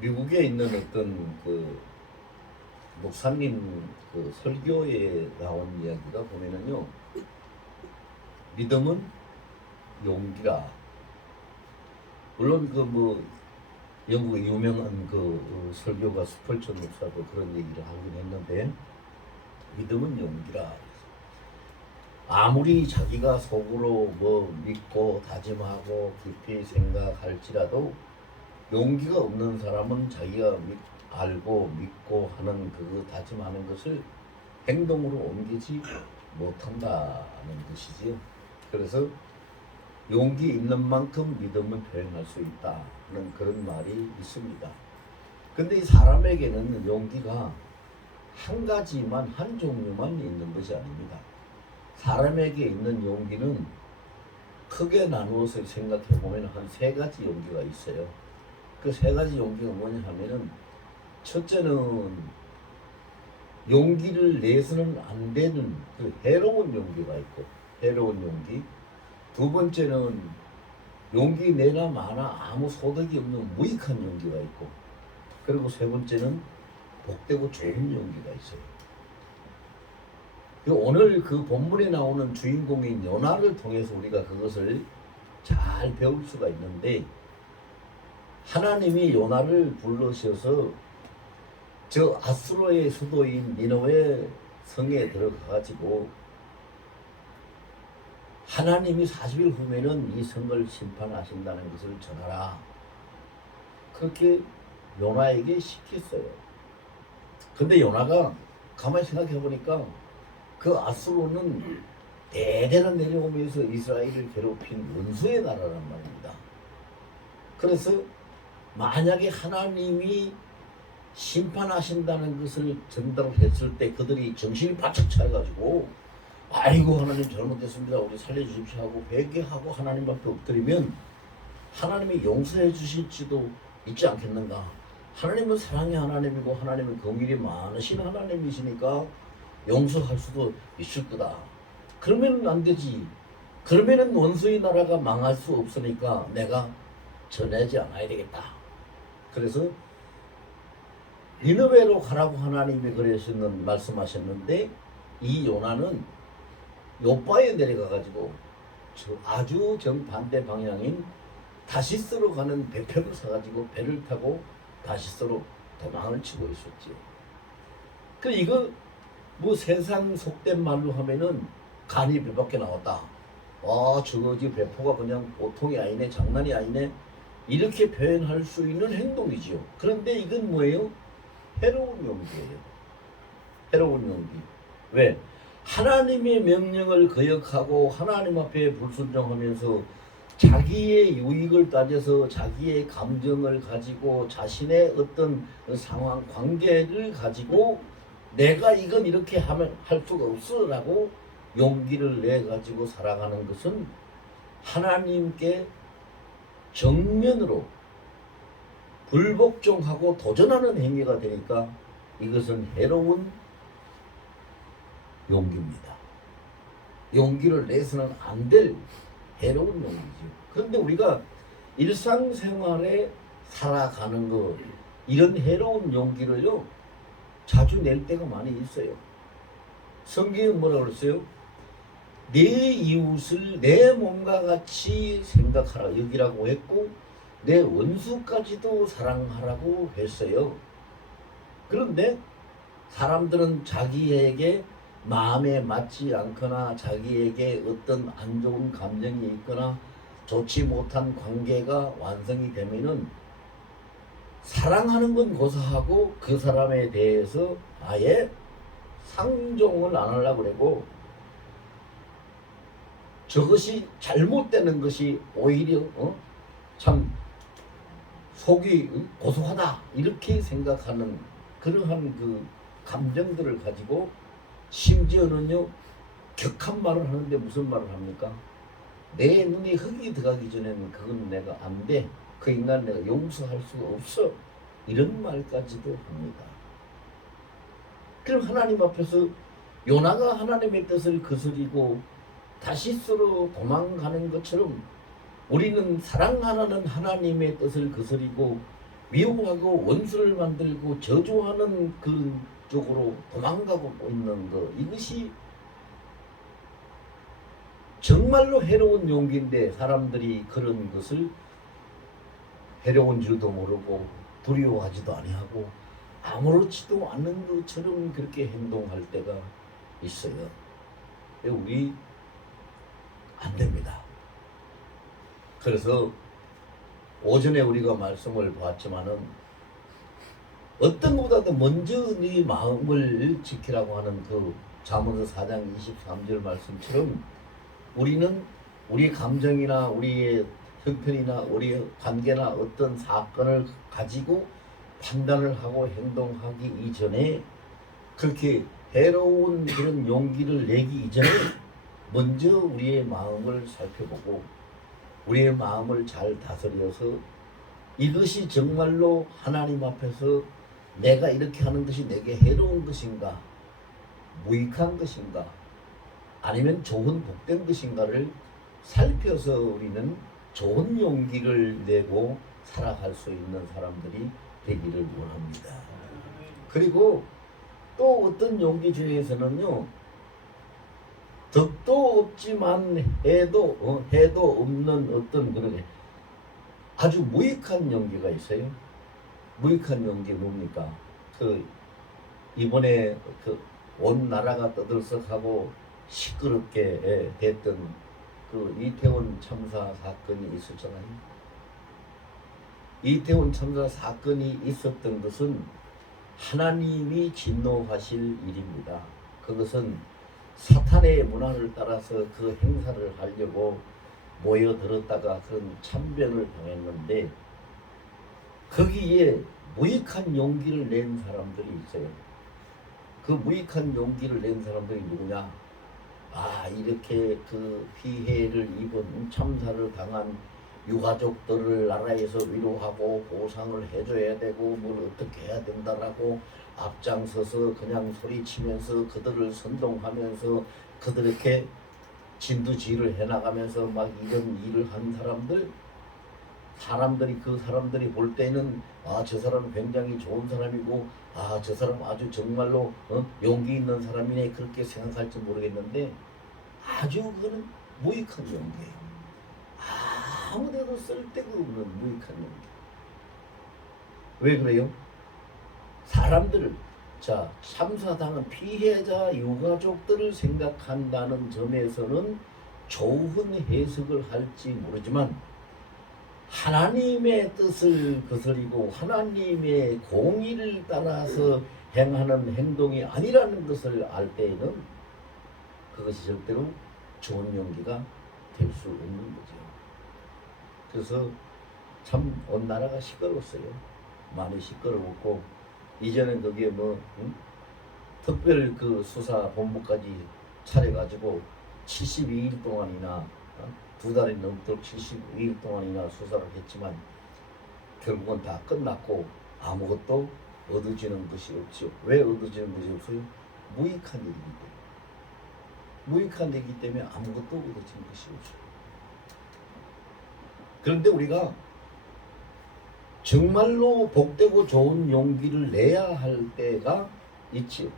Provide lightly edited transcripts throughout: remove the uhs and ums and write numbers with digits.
미국에 있는 어떤 그 목사님 그 설교에 나온 이야기가 보면은요, 믿음은 용기라. 물론 그 뭐 영국의 유명한 그 설교가 스펄전 목사도 그런 얘기를 하긴 했는데, 믿음은 용기라. 아무리 자기가 속으로 뭐 믿고 다짐하고 깊이 생각할지라도 용기가 없는 사람은 자기가 알고 믿고 하는 그 다짐하는 것을 행동으로 옮기지 못한다는 것이지요. 그래서 용기 있는 만큼 믿음을 표현할 수 있다는 그런 말이 있습니다. 근데 이 사람에게는 용기가 한 가지만, 한 종류만 있는 것이 아닙니다. 사람에게 있는 용기는 크게 나누어서 생각해 보면 한 세 가지 용기가 있어요. 그 세 가지 용기가 뭐냐 하면은, 첫째는 용기를 내서는 안 되는 그 해로운 용기가 있고, 해로운 용기. 두 번째는 용기 내나 마나 아무 소득이 없는 무익한 용기가 있고, 그리고 세 번째는 복되고 좋은 용기가 있어요. 오늘 그 본문에 나오는 주인공인 요나를 통해서 우리가 그것을 잘 배울 수가 있는데, 하나님이 요나를 불러셔서 저 아수르의 수도인 니느웨 성에 들어가가지고 하나님이 40일 후에는 이 성을 심판하신다는 것을 전하라, 그렇게 요나에게 시켰어요. 근데 요나가 가만히 생각해 보니까 그 아수르는 대대로 내려오면서 이스라엘을 괴롭힌 원수의 나라란 말입니다. 그래서 만약에 하나님이 심판하신다는 것을 전달을 했을 때 그들이 정신이 바짝 차려가지고, 아이고 하나님 잘못했습니다, 우리 살려주십시오 하고 회개하고 하나님 앞에 엎드리면 하나님이 용서해 주실지도 있지 않겠는가. 하나님은 사랑의 하나님이고 하나님은 긍휼이 많으신 하나님이시니까 용서할 수도 있을 거다. 그러면 안 되지. 그러면은 원수의 나라가 망할 수 없으니까 내가 전하지 않아야 되겠다. 그래서 니느웨로 가라고 하나님이 그러시는 말씀하셨는데, 이 요나는 요바에 내려가가지고 아주 정반대 방향인 다시스로 가는 배표를 사가지고 배를 타고 다시스로 도망을 치고 있었지요. 그 이거 뭐 세상 속된 말로 하면은 간이 배밖에 나왔다. 저거지 배포가 그냥 보통이 아니네, 장난이 아니네, 이렇게 표현할 수 있는 행동이지요. 그런데 이건 뭐예요? 해로운 용기예요. 해로운 용기. 왜? 하나님의 명령을 거역하고 하나님 앞에 불순종하면서 자기의 유익을 따져서 자기의 감정을 가지고 자신의 어떤 상황, 관계를 가지고 내가 이건 이렇게 하면 할 수가 없어라고 용기를 내 가지고 살아가는 것은 하나님께 정면으로 불복종하고 도전하는 행위가 되니까 이것은 해로운 용기입니다. 용기를 내서는 안 될 해로운 용기죠. 그런데 우리가 일상생활에 살아가는 것, 이런 해로운 용기를요 자주 낼 때가 많이 있어요. 성경은 뭐라고 그랬어요? 내 이웃을 내 몸과 같이 생각하라 여기라고 했고, 내 원수까지도 사랑하라고 했어요. 그런데 사람들은 자기에게 마음에 맞지 않거나 자기에게 어떤 안 좋은 감정이 있거나 좋지 못한 관계가 완성이 되면은 사랑하는 건 고사하고 그 사람에 대해서 아예 상종을 안 하려고 그러고, 저것이 잘못되는 것이 오히려 참 속이 고소하다 이렇게 생각하는 그러한 그 감정들을 가지고, 심지어는요 격한 말을 하는데 무슨 말을 합니까? 내 눈에 흙이 들어가기 전에는 그건 내가 안 돼, 그 인간 내가 용서할 수가 없어, 이런 말까지도 합니다. 그럼 하나님 앞에서 요나가 하나님의 뜻을 거스리고 다시스로 도망가는 것처럼 우리는 사랑하는 하나님의 뜻을 거스리고 미워하고 원수를 만들고 저주하는 그 쪽으로 도망가고 있는 것, 이것이 정말로 해로운 용기인데 사람들이 그런 것을 해로운 줄도 모르고 두려워하지도 아니하고 아무렇지도 않은 것처럼 그렇게 행동할 때가 있어요. 우리 안 됩니다. 그래서 오전에 우리가 말씀을 보았지만은 어떤 것보다도 먼저 네 마음을 지키라고 하는 그 잠언서 4장 23절 말씀처럼 우리는 우리 감정이나 우리의 형편이나 우리의 관계나 어떤 사건을 가지고 판단을 하고 행동하기 이전에 그렇게 해로운 그런 용기를 내기 이전에 먼저 우리의 마음을 살펴보고 우리의 마음을 잘 다스려서 이것이 정말로 하나님 앞에서 내가 이렇게 하는 것이 내게 해로운 것인가, 무익한 것인가, 아니면 좋은 복된 것인가를 살펴서 우리는 좋은 용기를 내고 살아갈 수 있는 사람들이 되기를 원합니다. 그리고 또 어떤 용기 중에서는요, 덕도 없지만 해도 없는 어떤 그런 아주 무익한 용기가 있어요. 무익한 용기 뭡니까? 이번에 온 나라가 떠들썩하고 시끄럽게 됐던 이태원 참사 사건이 있었잖아요. 이태원 참사 사건이 있었던 것은 하나님이 진노하실 일입니다. 그것은 사탄의 문화를 따라서 그 행사를 하려고 모여들었다가 그런 참변을 당했는데 거기에 무익한 용기를 낸 사람들이 있어요. 그 무익한 용기를 낸 사람들이 누구냐? 이렇게 그 피해를 입은 참사를 당한 유가족들을 나라에서 위로하고 보상을 해줘야 되고 뭘 어떻게 해야 된다라고 앞장서서 그냥 소리치면서 그들을 선동하면서 그들에게 진두지휘를 해나가면서 막 이런 일을 한 사람들이 그 사람들이 볼 때는 저 사람 굉장히 좋은 사람이고 저 사람 아주 정말로 용기 있는 사람이네 그렇게 생각할지 모르겠는데 아주 그거는 무익한 용기예요. 아무데도 쓸데가 없는 무익한 용기. 왜 그래요? 사람들을 참사당한 피해자 유가족들을 생각한다는 점에서는 좋은 해석을 할지 모르지만 하나님의 뜻을 거스리고 하나님의 공의를 따라서 행하는 행동이 아니라는 것을 알 때에는 그것이 절대로 좋은 용기가 될 수 없는 거죠. 그래서 참 온 나라가 시끄러웠어요. 많이 시끄러웠고 이제는 거기에 특별 수사 본부까지 차려가지고 72일 동안이나 2달이 넘도록 72일 동안이나 수사를 했지만 결국은 다 끝났고 아무것도 얻어지는 것이 없죠. 왜 얻어지는 것이 없어요? 무익한 일이기 때문에. 무익한 일이기 때문에 아무것도 얻어지는 것이 없죠. 그런데 우리가 정말로 복되고 좋은 용기를 내야 할 때가 있지요.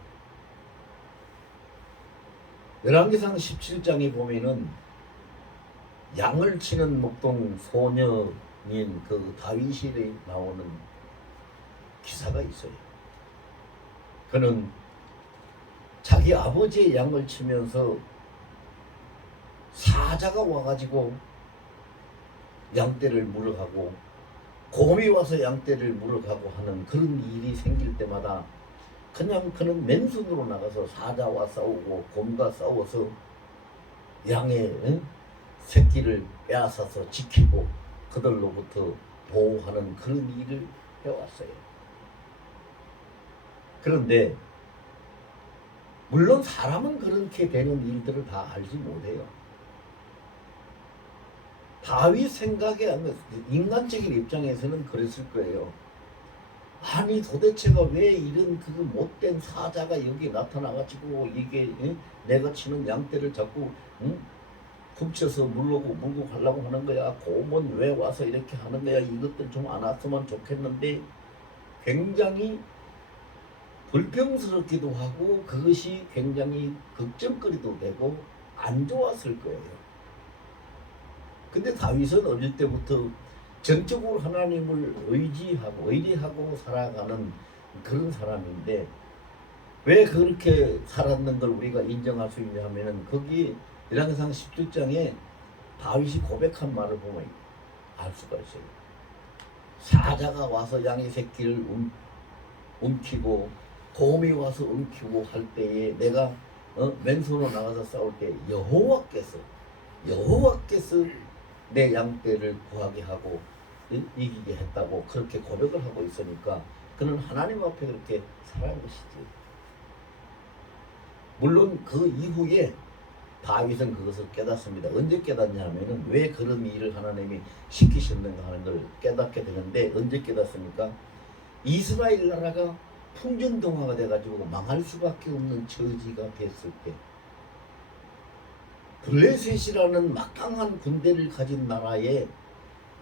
열왕기상 17장에 보면은 양을 치는 목동 소년인 다윗이 나오는 기사가 있어요. 그는 자기 아버지의 양을 치면서 사자가 와가지고 양떼를 물어가고 곰이 와서 양떼를 물어가고 하는 그런 일이 생길 때마다 그냥 그는 맨손으로 나가서 사자와 싸우고 곰과 싸워서 양의 새끼를 빼앗아서 지키고 그들로부터 보호하는 그런 일을 해왔어요. 그런데 물론 사람은 그렇게 되는 일들을 다 알지 못해요. 다윗 생각에 인간적인 입장에서는 그랬을 거예요. 아니 도대체가 왜 이런 못된 사자가 여기 나타나가지고 이게 내가 치는 양떼를 자꾸 훔쳐서 물고 가려고 하는 거야. 고문 왜 와서 이렇게 하는 거야. 이것들 좀 안 왔으면 좋겠는데 굉장히 불평스럽기도 하고 그것이 굉장히 걱정거리도 되고 안 좋았을 거예요. 근데 다윗은 어릴 때부터 전적으로 하나님을 의리하고 살아가는 그런 사람인데 왜 그렇게 살았는 걸 우리가 인정할 수 있냐 하면은 거기 열왕기상 17장에 다윗이 고백한 말을 보면 알 수가 있어요. 사자가 와서 양의 새끼를 움키고 곰이 와서 움키고 할 때에 내가 맨손으로 나가서 싸울 때 여호와께서 내 양떼를 구하게 하고 이기게 했다고 그렇게 고백을 하고 있으니까 그는 하나님 앞에 그렇게 살아간 것이지. 물론 그 이후에 다윗은 그것을 깨닫습니다. 언제 깨닫냐 하면은 왜 그런 일을 하나님이 시키셨는가 하는 걸 깨닫게 되는데 언제 깨닫습니까? 이스라엘 나라가 풍전등화가 돼가지고 망할 수밖에 없는 처지가 됐을 때 블레셋이라는 막강한 군대를 가진 나라에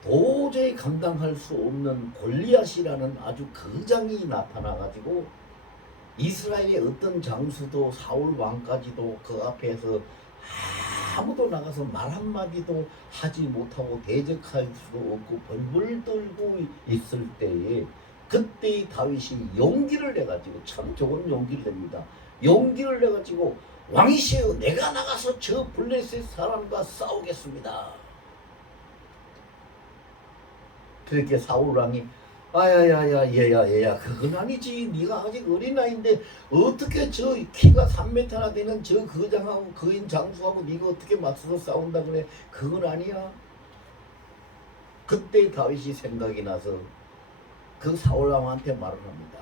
도저히 감당할 수 없는 골리앗이라는 아주 거장이 나타나가지고 이스라엘의 어떤 장수도 사울 왕까지도 그 앞에서 아무도 나가서 말 한마디도 하지 못하고 대적할 수도 없고 벌벌 떨고 있을 때에 그때 다윗이 용기를 내가지고 참 좋은 용기를 냅니다. 용기를 내가지고 왕이시여 내가 나가서 저 블레셋 사람과 싸우겠습니다. 그렇게 사울 왕이 아야야야 얘야 그건 아니지. 네가 아직 어린 나이인데 어떻게 저 키가 3m나 되는 저 거장하고 거인 장수하고 네가 어떻게 맞서서 싸운다 그래. 그건 아니야. 그때 다윗이 생각이 나서 그 사울 왕한테 말을 합니다.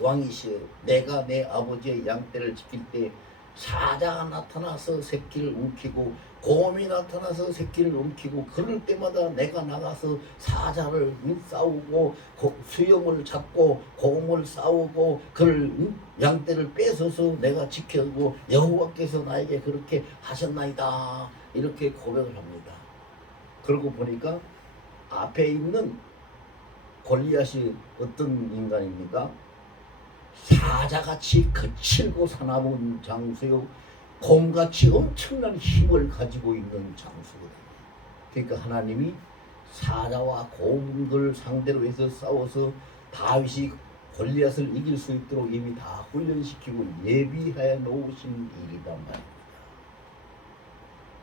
왕이시여 내가 내 아버지의 양떼를 지킬 때 사자가 나타나서 새끼를 움키고 곰이 나타나서 새끼를 움키고 그럴 때마다 내가 나가서 사자를 싸우고 수염을 잡고 곰을 싸우고 그를 양떼를 뺏어서 내가 지켜고 여호와께서 나에게 그렇게 하셨나이다 이렇게 고백을 합니다. 그러고 보니까 앞에 있는 골리앗이 어떤 인간입니까? 사자같이 거칠고 사나운 장수요 곰같이 엄청난 힘을 가지고 있는 장수거든요. 그러니까 하나님이 사자와 곰을 상대로 해서 싸워서 다윗이 골리앗을 이길 수 있도록 이미 다 훈련시키고 예비해 놓으신 일이란 말입니다.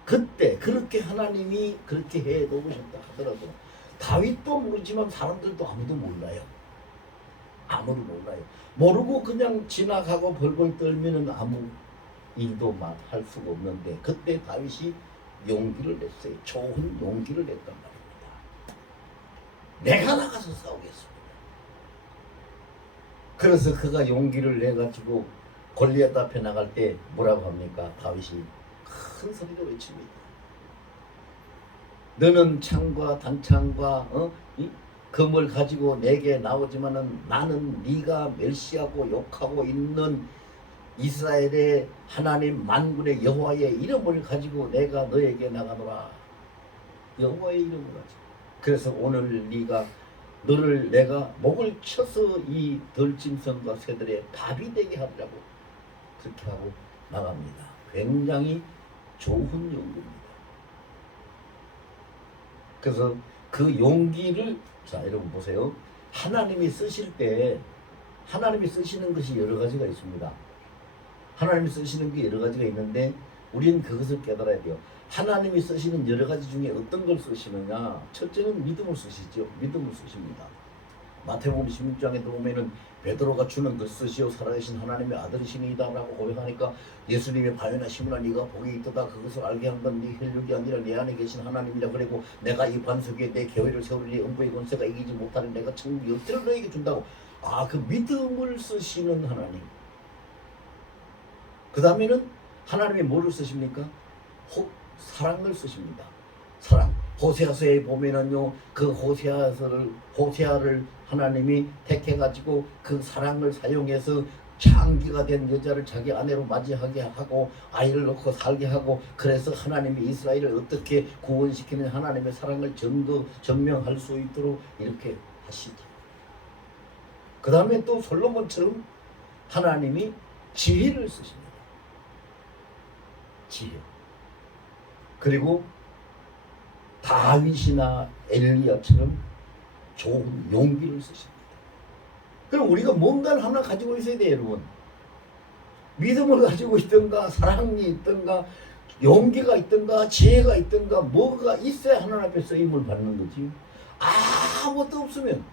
그때 그렇게 하나님이 그렇게 해 놓으셨다 하더라도 다윗도 모르지만 사람들도 아무도 몰라요. 아무도 몰라요. 모르고 그냥 지나가고 벌벌 떨면은 아무 일도 할 수가 없는데 그때 다윗이 용기를 냈어요. 좋은 용기를 냈단 말입니다. 내가 나가서 싸우겠습니다. 그래서 그가 용기를 내가지고 골리앗 앞에 나갈 때 뭐라고 합니까? 다윗이 큰 소리로 외칩니다. 너는 창과 단창과 금을 가지고 내게 나오지만은 나는 네가 멸시하고 욕하고 있는 이스라엘의 하나님 만군의 여호와의 이름을 가지고 내가 너에게 나가노라. 여호와의 이름을 가지고. 그래서 오늘 너를 내가 목을 쳐서 이 들짐승과 새들의 밥이 되게 하리라고 그렇게 하고 나갑니다. 굉장히 좋은 용기입니다. 그래서 그 용기를 자 여러분 보세요. 하나님이 쓰실 때 하나님이 쓰시는 것이 여러 가지가 있습니다. 하나님이 쓰시는 게 여러 가지가 있는데 우리는 그것을 깨달아야 돼요. 하나님이 쓰시는 여러 가지 중에 어떤 걸 쓰시느냐. 첫째는 믿음을 쓰시죠. 믿음을 쓰십니다. 마태복음 16장에 보면은 베드로가 주는 그 쓰시오 살아계신 하나님의 아들이시니이다 라고 고백하니까 예수님의 바요나 시므나 네가 복이 있도다 그것을 알게 한 건 네 혈육이 아니라 내 안에 계신 하나님이라. 그리고 내가 이 반석 위에 내 교회를 세우리니 음부의 권세가 이기지 못하는 내가 천국 옆들을 너에게 준다고. 그 믿음을 쓰시는 하나님. 그 다음에는 하나님이 뭐를 쓰십니까? 사랑을 쓰십니다. 사랑. 호세아서에 보면은요, 그 호세아를 하나님이 택해가지고 그 사랑을 사용해서 창기가 된 여자를 자기 아내로 맞이하게 하고 아이를 낳고 살게 하고, 그래서 하나님이 이스라엘을 어떻게 구원시키는 하나님의 사랑을 증명할 수 있도록 이렇게 하시죠. 그 다음에 또 솔로몬처럼 하나님이 지혜를 쓰십니다. 지혜. 그리고 다윗이나 엘리야처럼 좋은 용기를 쓰십니다. 그럼 우리가 뭔가를 하나 가지고 있어야 돼요, 여러분. 믿음을 가지고 있든가, 사랑이 있든가, 용기가 있든가, 지혜가 있든가, 뭐가 있어야 하나님 앞에 쓰임을 받는 거지. 아무것도 없으면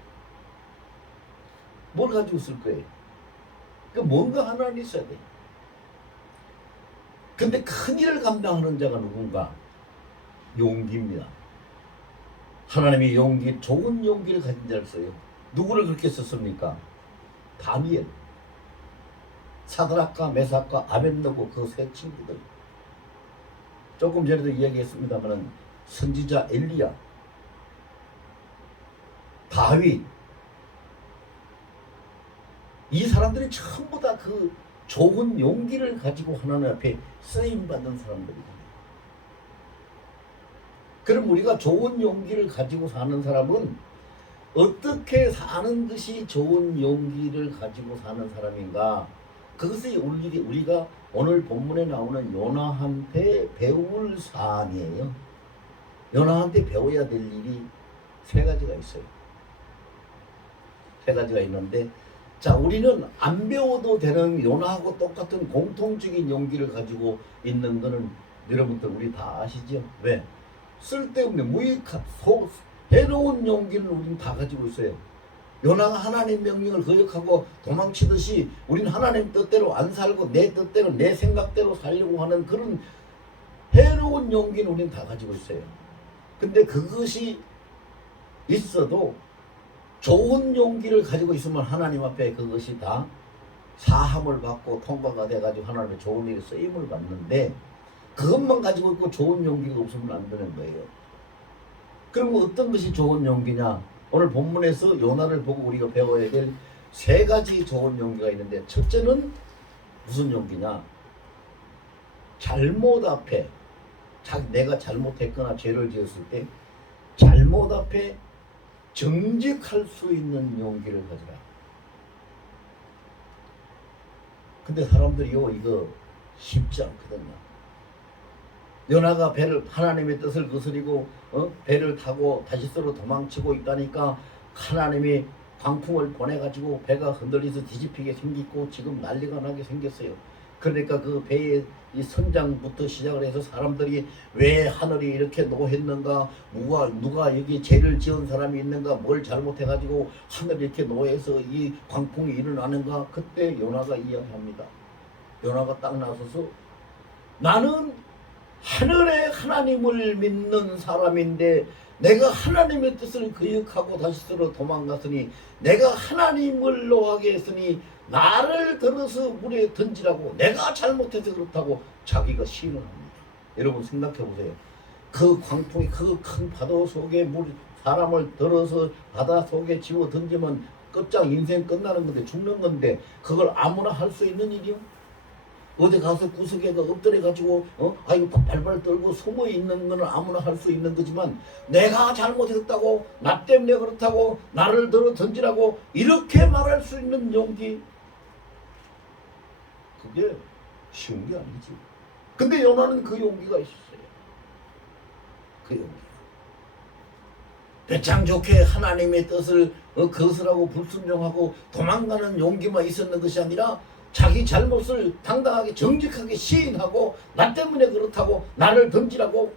뭘 가지고 쓸 거예요? 그러니까 뭔가 하나는 있어야 돼. 근데 큰 일을 감당하는 자가 누군가? 용기입니다. 하나님이 용기, 좋은 용기를 가진 자를 써요. 누구를 그렇게 썼습니까? 다니엘, 사드락과 메삭과 아벳느고 그 세 친구들. 조금 전에도 이야기했습니다만 선지자 엘리야, 다윗, 이 사람들이 전부 다 그 좋은 용기를 가지고 하나님 앞에 쓰임받는 사람들이거든요. 그럼 우리가 좋은 용기를 가지고 사는 사람은 어떻게 사는 것이 좋은 용기를 가지고 사는 사람인가? 그것이 우리가 오늘 본문에 나오는 요나한테 배울 사항이에요. 요나한테 배워야 될 일이 세 가지가 있어요. 세 가지가 있는데, 자, 우리는 안 배워도 되는 요나하고 똑같은 공통적인 용기를 가지고 있는 거는 여러분들 우리 다 아시죠? 왜? 쓸데없는 무익한 해로운 용기는 우리는 다 가지고 있어요. 요나가 하나님 명령을 거역하고 도망치듯이 우리는 하나님 뜻대로 안 살고 내 뜻대로 내 생각대로 살려고 하는 그런 해로운 용기는 우리는 다 가지고 있어요. 근데 그것이 있어도 좋은 용기를 가지고 있으면 하나님 앞에 그것이 다 사함을 받고 통과가 돼가지고 하나님의 좋은 일에 쓰임을 받는데, 그것만 가지고 있고 좋은 용기가 없으면 안 되는 거예요. 그럼 어떤 것이 좋은 용기냐? 오늘 본문에서 요나를 보고 우리가 배워야 될 세 가지 좋은 용기가 있는데, 첫째는 무슨 용기냐? 잘못 앞에, 내가 잘못했거나 죄를 지었을 때 잘못 앞에 정직할 수 있는 용기를 가져라. 근데 사람들이요, 이거 쉽지 않거든요. 요나가 하나님의 뜻을 거스리고 배를 타고 다시스로 도망치고 있다니까 하나님이 광풍을 보내가지고 배가 흔들려서 뒤집히게 생기고 지금 난리가 나게 생겼어요. 그러니까 그 배의 이 선장부터 시작을 해서 사람들이 왜 하늘이 이렇게 노했는가, 누가 여기 죄를 지은 사람이 있는가, 뭘 잘못해가지고 하늘이 이렇게 노해서 이 광풍이 일어나는가. 그때 요나가 이야기합니다. 요나가 딱 나서서, 나는 하늘의 하나님을 믿는 사람인데 내가 하나님의 뜻을 거역하고 다시스로 도망갔으니 내가 하나님을 노하게 했으니 나를 들어서 물에 던지라고, 내가 잘못해서 그렇다고 자기가 시인을 합니다. 여러분 생각해 보세요. 그 광풍이 그 큰 파도 속에 사람을 들어서 바다 속에 집어 던지면 끝장 인생 끝나는 건데, 죽는 건데, 그걸 아무나 할 수 있는 일이요? 어디 가서 구석에가 엎드려가지고 아이고 발발 떨고 숨어 있는 거는 아무나 할 수 있는 거지만, 내가 잘못했다고, 나 때문에 그렇다고, 나를 들어 던지라고 이렇게 말할 수 있는 용기, 그게 쉬운 게 아니지. 근데 요나는 그 용기가 있었어요. 그 용기가 배짱 좋게 하나님의 뜻을 거스라고 불순종하고 도망가는 용기만 있었는 것이 아니라 자기 잘못을 당당하게 정직하게 시인하고, 나 때문에 그렇다고, 나를 던지라고,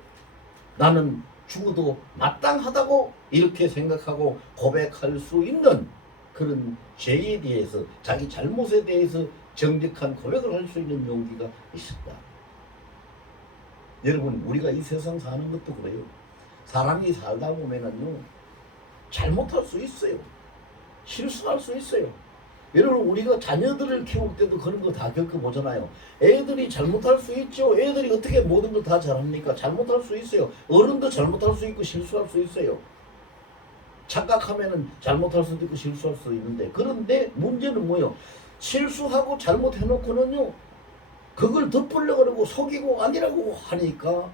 나는 죽어도 마땅하다고 이렇게 생각하고 고백할 수 있는 그런 죄에 대해서, 자기 잘못에 대해서 정직한 고백을 할 수 있는 용기가 있었다. 여러분, 우리가 이 세상 사는 것도 그래요. 사람이 살다 보면은요, 잘못할 수 있어요. 실수할 수 있어요. 여러분, 우리가 자녀들을 키울 때도 그런 거 다 겪어보잖아요. 애들이 잘못할 수 있죠. 애들이 어떻게 모든 걸 다 잘합니까? 잘못할 수 있어요. 어른도 잘못할 수 있고 실수할 수 있어요. 착각하면은 잘못할 수도 있고 실수할 수도 있는데, 그런데 문제는 뭐예요? 실수하고 잘못해놓고는요 그걸 덮으려고 그러고 속이고 아니라고 하니까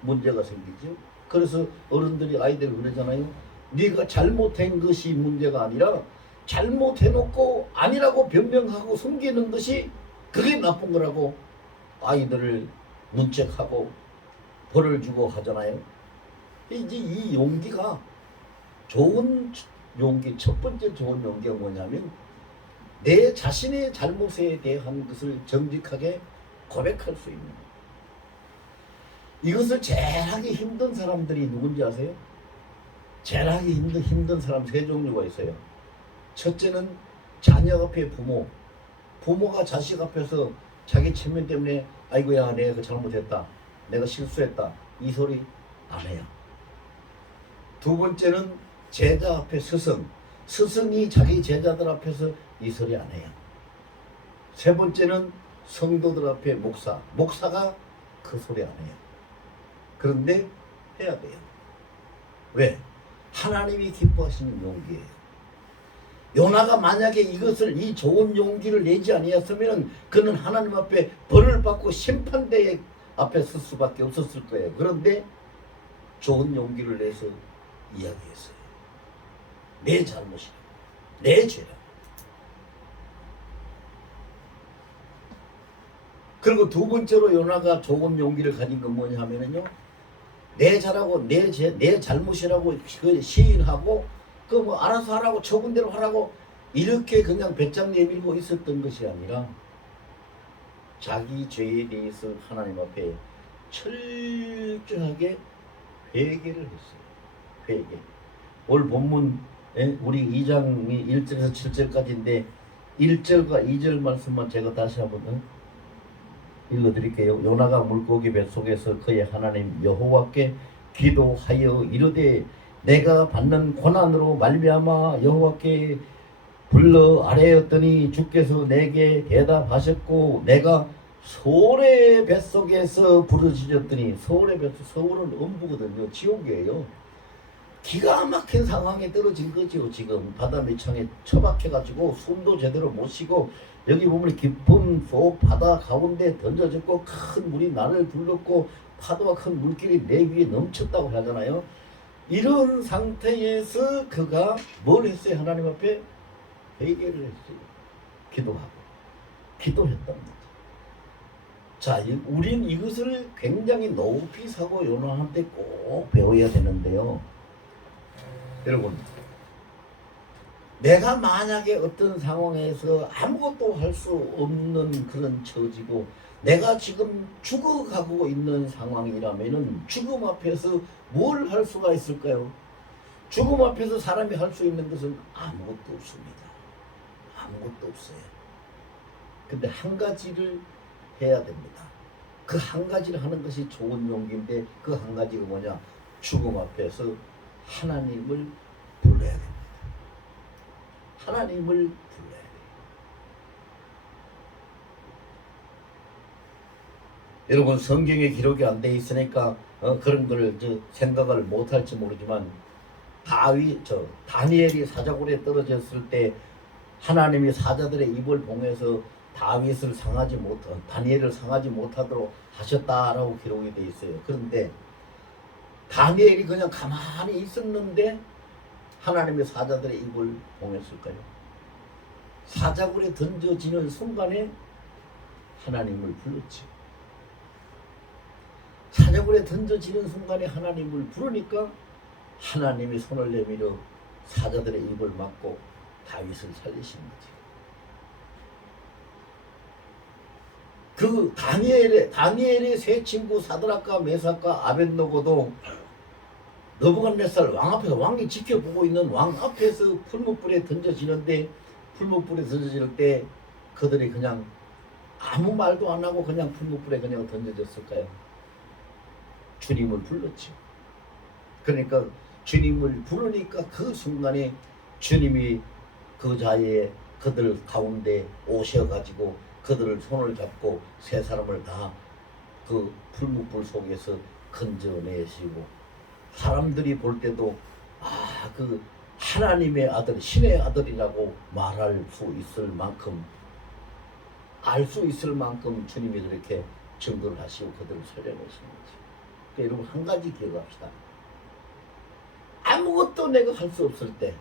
문제가 생기죠. 그래서 어른들이 아이들 그러잖아요. 네가 잘못한 것이 문제가 아니라 잘못해놓고 아니라고 변명하고 숨기는 것이 그게 나쁜 거라고 아이들을 문책하고 벌을 주고 하잖아요. 이제 이 용기가 좋은 용기, 첫 번째 좋은 용기가 뭐냐면 내 자신의 잘못에 대한 것을 정직하게 고백할 수 있는 거예요. 이것을 제일 하기 힘든 사람들이 누군지 아세요? 제일 하기 힘든 사람 세 종류가 있어요. 첫째는 자녀 앞에 부모. 부모가 자식 앞에서 자기 체면 때문에 아이고야 내가 잘못했다. 내가 실수했다. 이 소리 안 해요. 두 번째는 제자 앞에 스승. 스승이 자기 제자들 앞에서 이 소리 안 해요. 세 번째는 성도들 앞에 목사. 목사가 그 소리 안 해요. 그런데 해야 돼요. 왜? 하나님이 기뻐하시는 용기예요. 요나가 만약에 이 좋은 용기를 내지 아니었으면 그는 하나님 앞에 벌을 받고 심판대 앞에 설 수밖에 없었을 거예요. 그런데 좋은 용기를 내서 이야기했어요. 내 잘못이라고, 내 죄라고. 그리고 두 번째로 요나가 좋은 용기를 가진 건 뭐냐 하면은요, 내 잘하고 내 잘못이라고 시인하고 그 뭐 알아서 하라고 적은 대로 하라고 이렇게 그냥 배짱 내밀고 있었던 것이 아니라 자기 죄에 대해서 하나님 앞에 철저하게 회개를 했어요. 회개. 오늘 본문 우리 2장이 1절에서 7절까지인데 1절과 2절 말씀만 제가 다시 한번 읽어드릴게요. 요나가 물고기 뱃속에서 그의 하나님 여호와께 기도하여 이르되 내가 받는 고난으로 말미암아 여호와께 불러 아뢰었더니 주께서 내게 대답하셨고 내가 소래 뱃속에서 부르짖었더니 소래 뱃속, 서울은 음부거든요. 지옥이에요. 기가 막힌 상황에 떨어진 거죠. 지금 바다 밑창에 처박혀가지고 숨도 제대로 못 쉬고 여기 보면 깊은 소 바다 가운데 던져졌고 큰 물이 나를 둘렀고 파도와 큰 물길이 내 위에 넘쳤다고 하잖아요. 이런 상태에서 그가 뭘 했어요? 하나님 앞에 회개를 했어요. 기도하고 기도했답니다. 자, 우린 이것을 굉장히 높이 사고 요나한테 꼭 배워야 되는데요. 여러분, 내가 만약에 어떤 상황에서 아무것도 할 수 없는 그런 처지고 내가 지금 죽어가고 있는 상황이라면은 죽음 앞에서 뭘 할 수가 있을까요? 죽음 앞에서 사람이 할 수 있는 것은 아무것도 없습니다. 아무것도 없어요. 근데 한 가지를 해야 됩니다. 그 한 가지를 하는 것이 좋은 용기인데 그 한 가지가 뭐냐? 죽음 앞에서 하나님을 불러야 됩니다. 하나님을 불러야 돼요. 여러분 성경에 기록이 안 돼 있으니까 그런 걸 생각을 못할지 모르지만 다니엘이 사자굴에 떨어졌을 때 하나님이 사자들의 입을 봉해서 다니엘을 상하지 못하도록 하셨다라고 기록이 돼 있어요. 그런데 다니엘이 그냥 가만히 있었는데 하나님의 사자들의 입을 봉했을까요? 사자굴에 던져지는 순간에 하나님을 불렀죠. 사자굴에 던져지는 순간에 하나님을 부르니까 하나님이 손을 내밀어 사자들의 입을 막고 다윗을 살리신 거죠. 그 다니엘의 세 친구 사드락과 메삭과 아벳노고도 느부갓네살 왕 앞에서 왕이 지켜보고 있는 왕 앞에서 풀무불에 던져지는데 풀무불에 던져질 때 그들이 그냥 아무 말도 안 하고 그냥 풀무불에 그냥 던져졌을까요? 주님을 불렀죠. 그러니까 주님을 부르니까 그 순간에 주님이 그 자리에 그들 가운데 오셔가지고 그들을 손을 잡고 세 사람을 다 그 풀무불 속에서 건져내시고 사람들이 볼 때도 그 하나님의 아들, 신의 아들이라고 말할 수 있을 만큼 알 수 있을 만큼 주님이 그렇게 증거를 하시고 그들을 살려내시는 거죠. 그러니까 여러분 한 가지 기억합시다. 아무것도 내가 할 수 없을 때,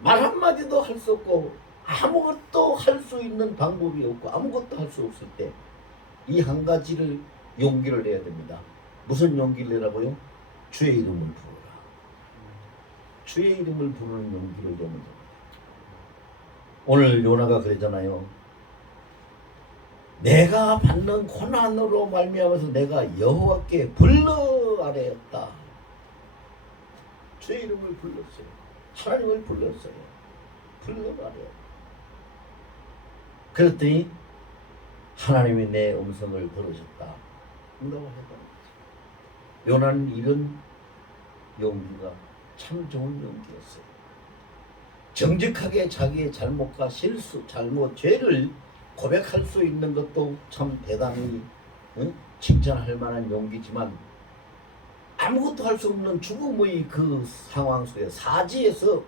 말 한마디도 할 수 없고 아무것도 할 수 있는 방법이 없고 아무것도 할 수 없을 때 이 한 가지를 용기를 내야 됩니다. 무슨 용기를 내라고요? 주의 이름을 부르라. 주의 이름을 부르는 용기를 내면 됩니다. 오늘 요나가 그러잖아요. 내가 받는 고난으로 말미암아서 내가 여호와께 불러 아뢰었다. 주의 이름을 불렀어요. 하나님을 불렀어요. 불러 아뢰었다. 그랬더니 하나님이 내 음성을 들으셨다. 응답하셨다는 거죠. 요나는 이런 용기가 참 좋은 용기였어요. 정직하게 자기의 잘못과 실수, 잘못, 죄를 고백할 수 있는 것도 참 대단히 칭찬할 만한 용기지만 아무것도 할 수 없는 죽음의 그 상황 속에 사지에서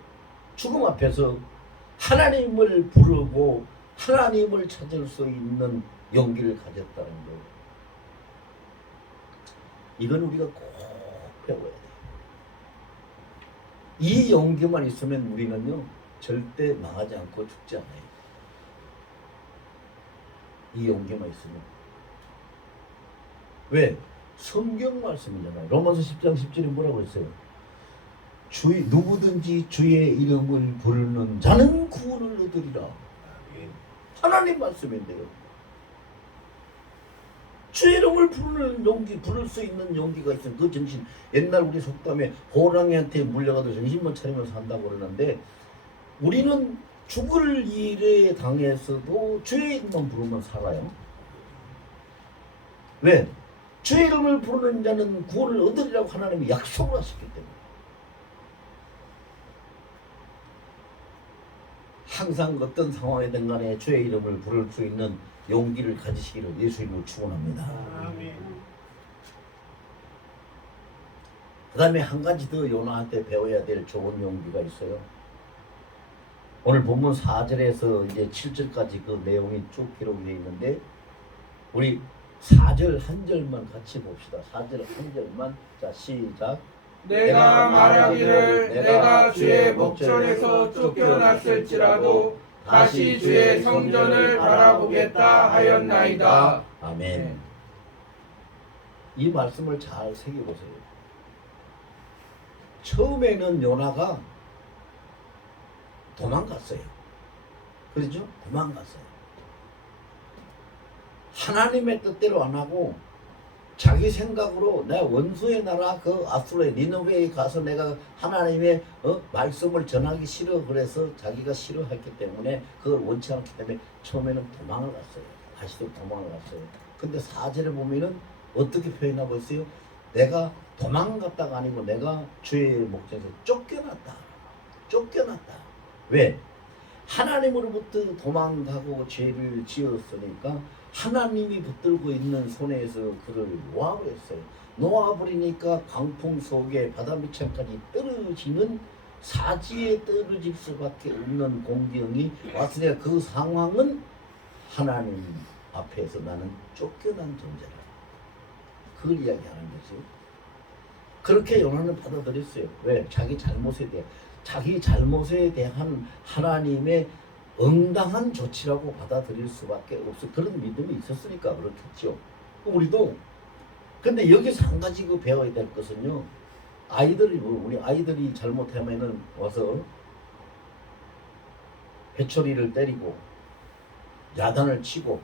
죽음 앞에서 하나님을 부르고 하나님을 찾을 수 있는 용기를 가졌다는 거예요. 이건 우리가 꼭 배워야 돼요. 이 용기만 있으면 우리는요 절대 망하지 않고 죽지 않아요. 이 용기만 있으면. 왜? 성경 말씀이잖아요. 로마서 10장 10절에 뭐라고 했어요? 누구든지 주의 이름을 부르는 자는 구원을 얻으리라. 하나님 말씀인데요. 주의 이름을 부르는 용기, 부를 수 있는 용기가 있으면 그 정신, 옛날 우리 속담에 호랑이한테 물려가도 정신만 차리면서 산다고 그러는데 우리는 죽을 일에 당해서도 주의 이름만 부르면 살아요. 왜? 주의 이름을 부르는 자는 구원을 얻으리라고 하나님이 약속을 하셨기 때문에. 항상 어떤 상황이든 간에 주의 이름을 부를 수 있는 용기를 가지시기를 예수 이름으로 축원합니다. 그 다음에 한 가지 더 요나한테 배워야 될 좋은 용기가 있어요. 오늘 본문 4절에서 이제 7절까지 그 내용이 쭉 기록되어 있는데 우리 4절 한 절만 같이 봅시다. 4절 한 절만. 자, 시작. 내가 말하기를 내가 주의 목전에서 쫓겨났을지라도 다시 주의 성전을 바라보겠다 하였나이다. 아멘. 이 말씀을 잘 새겨보세요. 처음에는 요나가 도망갔어요. 그렇죠? 도망갔어요. 하나님의 뜻대로 안 하고 자기 생각으로 내 원수의 나라 그 아수르의 니느웨에 가서 내가 하나님의 말씀을 전하기 싫어 그래서 자기가 싫어했기 때문에 그걸 원치 않기 때문에 처음에는 도망을 갔어요. 다시도 도망을 갔어요. 근데 4절에 보면은 어떻게 표현하고 있어요? 내가 도망갔다가 아니고 내가 주의 목전에서 쫓겨났다. 쫓겨났다. 왜? 하나님으로부터 도망가고 죄를 지었으니까 하나님이 붙들고 있는 손에서 그를 놓아버렸어요. 놓아버리니까 광풍 속에 바다 밑창까지 떨어지는 사지에 떨어질 수밖에 없는 공경이 왔으니까 그 상황은 하나님 앞에서 나는 쫓겨난 존재라. 그걸 이야기하는 거죠. 그렇게 요나는 받아들였어요. 왜? 자기 잘못에 대한 하나님의 응당한 조치라고 받아들일 수밖에 없어. 그런 믿음이 있었으니까 그렇겠죠. 우리도. 근데 여기서 한 가지 배워야 될 것은요. 우리 아이들이 잘못하면은 와서 회초리를 때리고 야단을 치고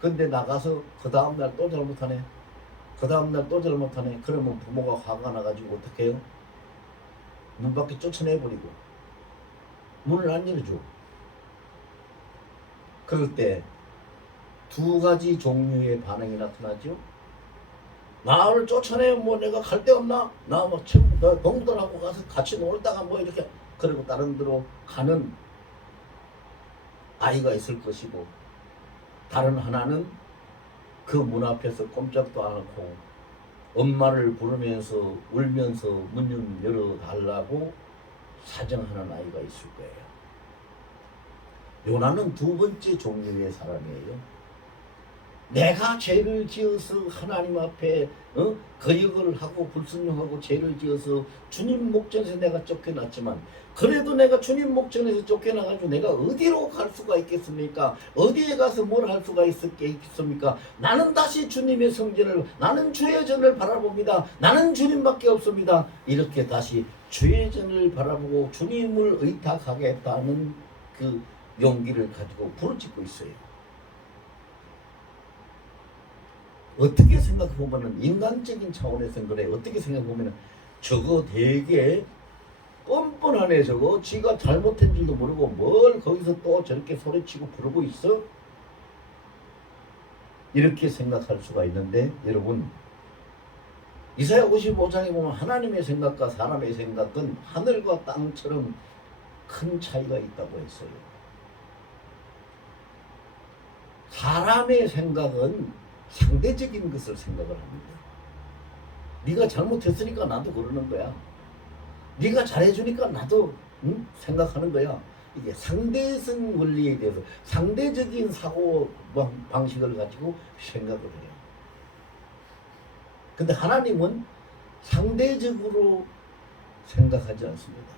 근데 나가서 그 다음날 또 잘못하네. 그 다음날 또 잘못하네. 그러면 부모가 화가 나가지고 어떻게 해요? 문 밖에 쫓아내버리고 문을 안 열어줘. 그럴 때 두 가지 종류의 반응이 나타나죠. 나를 쫓아내 뭐 내가 갈 데 없나? 나 뭐 동들하고 가서 같이 놀다가 뭐 이렇게 그리고 다른 데로 가는 아이가 있을 것이고 다른 하나는 그 문 앞에서 꼼짝도 안 하고 엄마를 부르면서 울면서 문 좀 열어달라고 사정하는 아이가 있을 거예요. 요나는 두 번째 종류의 사람이에요. 내가 죄를 지어서 하나님 앞에 거역을 하고 불순종하고 죄를 지어서 주님 목전에서 내가 쫓겨났지만, 그래도 내가 주님 목전에서 쫓겨나가지고 내가 어디로 갈 수가 있겠습니까? 어디에 가서 뭘 할 수가 있겠습니까? 나는 다시 주님의 성전을, 나는 주의 전을 바라봅니다. 나는 주님밖에 없습니다. 이렇게 다시 주의 전을 바라보고 주님을 의탁하겠다는 그 용기를 가지고 부르짖고 있어요. 어떻게 생각해보면 인간적인 차원에서는 그래. 어떻게 생각해보면 저거 되게 뻔뻔하네. 저거 지가 잘못한 줄도 모르고 뭘 거기서 또 저렇게 소리치고 부르고 있어? 이렇게 생각할 수가 있는데, 여러분, 이사야 55장에 보면 하나님의 생각과 사람의 생각은 하늘과 땅처럼 큰 차이가 있다고 했어요. 사람의 생각은 상대적인 것을 생각을 합니다. 네가 잘못했으니까 나도 그러는 거야. 네가 잘해주니까 나도 생각하는 거야. 이게 상대성 원리에 대해서 상대적인 사고 방식을 가지고 생각을 해요. 근데 하나님은 상대적으로 생각하지 않습니다.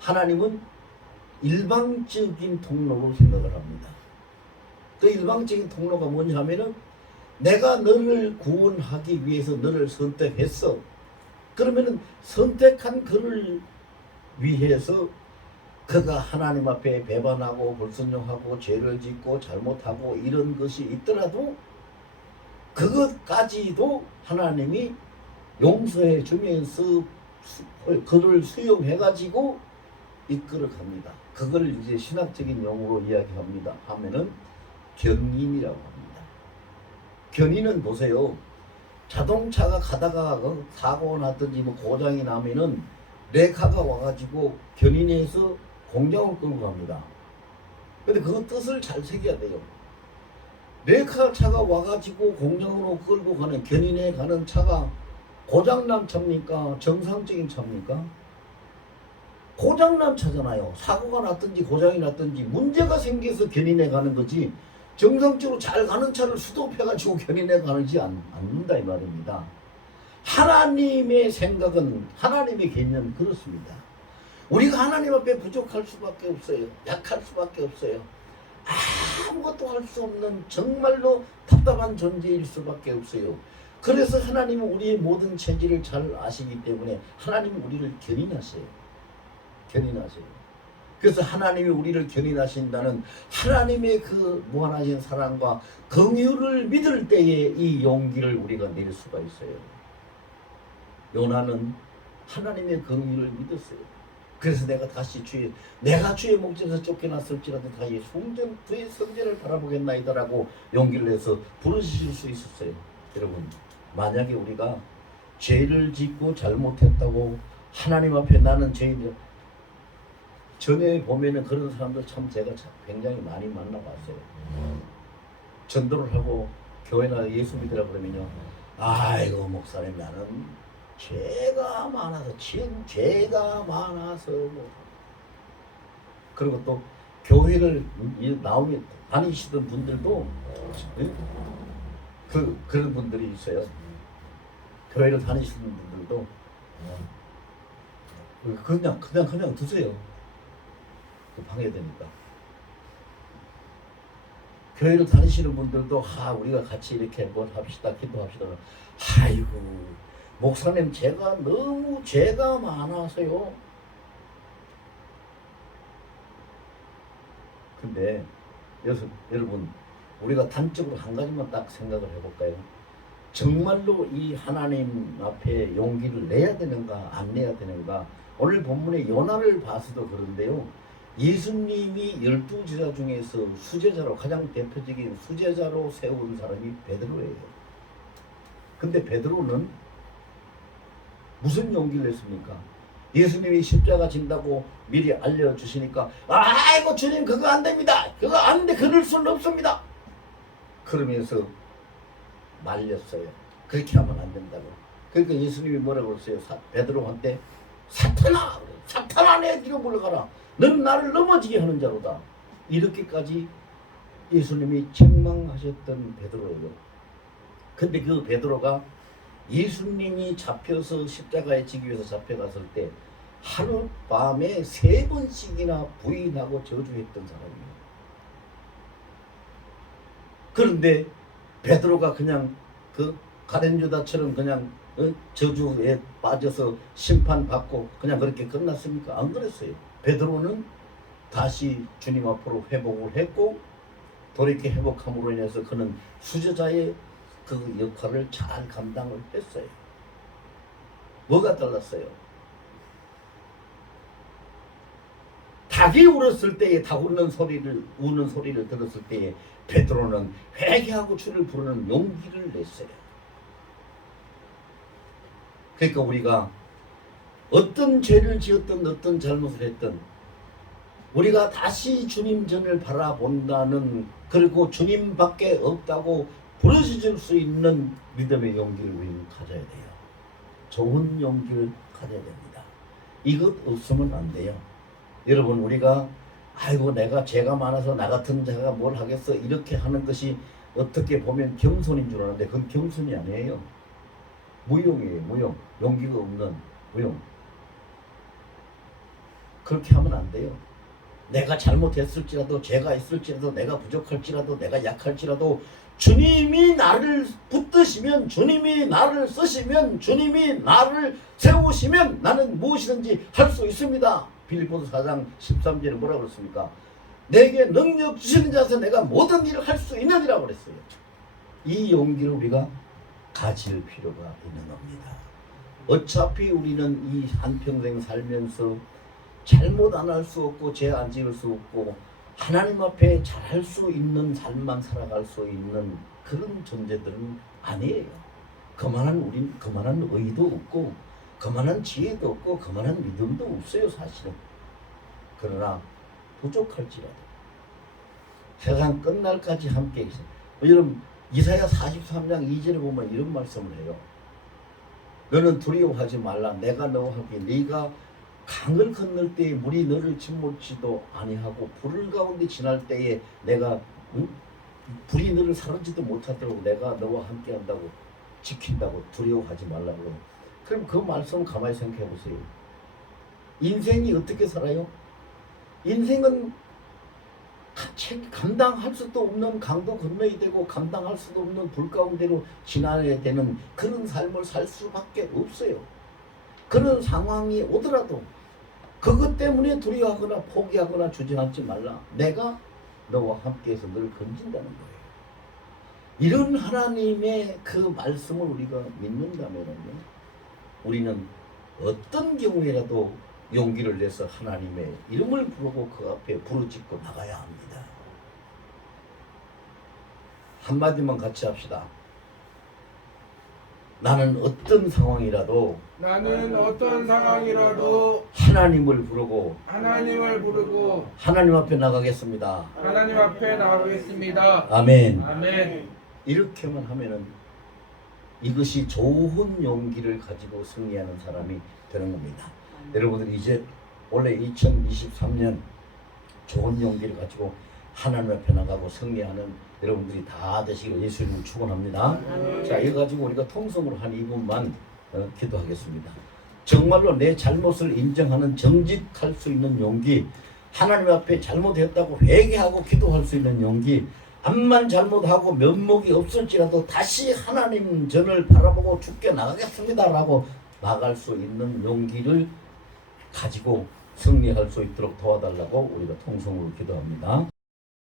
하나님은 일방적인 통로로 생각을 합니다. 그 일방적인 통로가 뭐냐 하면은, 내가 너를 구원하기 위해서 너를 선택했어. 그러면은 선택한 그를 위해서 그가 하나님 앞에 배반하고 불순종하고 죄를 짓고 잘못하고 이런 것이 있더라도 그것까지도 하나님이 용서해 주면서 그를 수용해 가지고 이끌어 갑니다. 그걸 이제 신학적인 용어로 이야기합니다. 하면은 견인이라고 합니다. 견인은 보세요. 자동차가 가다가 사고 났든지 뭐 고장이 나면은 레카가 와가지고 견인해서 공장을 끌고 갑니다. 근데 그 뜻을 잘 새겨야 돼요. 레카 차가 와가지고 공장으로 끌고 가는, 견인해 가는 차가 고장난 차입니까? 정상적인 차입니까? 고장난 차잖아요. 사고가 났든지 고장이 났든지 문제가 생겨서 견인해 가는 거지, 정상적으로 잘 가는 차를 수도해가지고 견인해 가는지 않는다 이 말입니다. 하나님의 생각은, 하나님의 개념은 그렇습니다. 우리가 하나님 앞에 부족할 수밖에 없어요. 약할 수밖에 없어요. 아무것도 할 수 없는 정말로 답답한 존재일 수밖에 없어요. 그래서 하나님은 우리의 모든 체질을 잘 아시기 때문에 하나님은 우리를 견인하세요. 견인하세요. 그래서 하나님이 우리를 견인하신다는 하나님의 그 무한하신 사랑과 긍휼을 믿을 때에 이 용기를 우리가 낼 수가 있어요. 요나는 하나님의 긍휼을 믿었어요. 그래서 내가 주의 목전에서 쫓겨났을지라도 다시 주의 성전을 바라보겠나이다라고 용기를 내서 부르실 수 있었어요. 여러분, 만약에 우리가 죄를 짓고 잘못했다고 하나님 앞에 나는 죄인이다, 전에 보면은 그런 사람들 참 제가 굉장히 많이 만나봤어요. 전도를 하고 교회나 예수 믿으라 그러면요, 아이고 목사님 나는 죄가 많아서 죄가 많아서 뭐. 그리고 또 교회를 나오면 다니시던 분들도 그런 분들이 있어요. 교회를 다니시는 분들도 그냥 두세요. 방해되니까. 교회를 다니시는 분들도 우리가 같이 이렇게 뭘 합시다, 기도합시다. 아이고 목사님 제가 너무 죄가 많아서요. 근데 여러분, 우리가 단적으로 한 가지만 딱 생각을 해볼까요? 정말로 이 하나님 앞에 용기를 내야 되는가 안 내야 되는가? 오늘 본문의 요나를 봐서도 그런데요, 예수님이 12제자 중에서 수제자로, 가장 대표적인 수제자로 세운 사람이 베드로예요. 근데 베드로는 무슨 용기를 냈습니까? 예수님이 십자가 진다고 미리 알려주시니까, 아이고 주님 그거 안 됩니다. 그거 안 돼. 그럴 수는 없습니다. 그러면서 말렸어요. 그렇게 하면 안 된다고. 그러니까 예수님이 뭐라고 했어요? 베드로한테 사탄아 내 뒤로 물러가라. 너는 나를 넘어지게 하는 자로다. 이렇게까지 예수님이 책망하셨던 베드로예요. 근데 그 베드로가 예수님이 잡혀서 십자가에 지기 위해서 잡혀갔을 때 하룻밤에 3번씩이나 부인하고 저주했던 사람이에요. 그런데 베드로가 그냥 그 가룟유다처럼 그냥 저주에 빠져서 심판받고 그냥 그렇게 끝났습니까? 안 그랬어요. 베드로는 다시 주님 앞으로 회복을 했고 돌이켜 회복함으로 인해서 그는 수제자의 그 역할을 잘 감당을 했어요. 뭐가 달랐어요? 닭이 울었을 때에 닭 우는 소리를 들었을 때에 베드로는 회개하고 주를 부르는 용기를 냈어요. 그러니까 우리가 어떤 죄를 지었든 어떤 잘못을 했든 우리가 다시 주님 전을 바라본다는, 그리고 주님밖에 없다고 부르짖을 수 있는 믿음의 용기를 우리는 가져야 돼요. 좋은 용기를 가져야 됩니다. 이것 없으면 안 돼요. 여러분, 우리가 아이고 내가 죄가 많아서 나 같은 자가 뭘 하겠어 이렇게 하는 것이 어떻게 보면 겸손인 줄 아는데 그건 겸손이 아니에요. 무용이에요. 무용. 용기가 없는 무용. 그렇게 하면 안 돼요. 내가 잘못했을지라도, 죄가 있을지라도, 내가 부족할지라도, 내가 약할지라도 주님이 나를 붙드시면, 주님이 나를 쓰시면, 주님이 나를 세우시면 나는 무엇이든지 할 수 있습니다. 빌립보서 4장 13절에 뭐라고 그랬습니까? 내게 능력 주시는 자에서 내가 모든 일을 할 수 있느니라고 그랬어요. 이 용기를 우리가 가질 필요가 있는 겁니다. 어차피 우리는 이 한평생 살면서 잘못 안 할 수 없고 죄 안 지을 수 없고 하나님 앞에 잘할 수 있는 삶만 살아갈 수 있는 그런 존재들은 아니에요. 그만한 의도 없고 그만한 지혜도 없고 그만한 믿음도 없어요, 사실은. 그러나 부족할지라도 세상 끝날까지 함께 계신 여러분, 이사야 43장 2절에 보면 이런 말씀을 해요. 너는 두려워하지 말라. 내가 너와 함께. 네가 강을 건널 때에 물이 너를 침몰치도 아니하고 불을 가운데 지날 때에 내가 불이 너를 사르지도 못하도록 내가 너와 함께 한다고, 지킨다고. 두려워하지 말라고. 그럼 그 말씀 가만히 생각해 보세요. 인생이 어떻게 살아요? 인생은 감당할 수도 없는 강도 건너야 되고 감당할 수도 없는 불 가운데로 지나야 되는 그런 삶을 살 수밖에 없어요. 그런 상황이 오더라도 그것 때문에 두려워하거나 포기하거나 주저앉지 말라. 내가 너와 함께해서 늘 건진다는 거예요. 이런 하나님의 그 말씀을 우리가 믿는다면요, 우리는 어떤 경우에라도 용기를 내서 하나님의 이름을 부르고 그 앞에 부르짖고 나가야 합니다. 한마디만 같이 합시다. 나는 어떤 상황이라도 하나님을 부르고 하나님 앞에 나가겠습니다. 아멘. 아멘. 이렇게만 하면은 이것이 좋은 용기를 가지고 승리하는 사람이 되는 겁니다. 여러분들 이제 원래 2023년 좋은 용기를 가지고 하나님 앞에 나가고 승리하는 여러분들이 다 되시기를 예수님을 축원합니다. 자, 이거 가지고 우리가 통성으로 한 2분만 기도하겠습니다. 정말로 내 잘못을 인정하는 정직할 수 있는 용기, 하나님 앞에 잘못했다고 회개하고 기도할 수 있는 용기, 암만 잘못하고 면목이 없을지라도 다시 하나님 전을 바라보고 죽게 나가겠습니다 라고 나갈 수 있는 용기를 가지고 승리할 수 있도록 도와달라고 우리가 통성으로 기도합니다.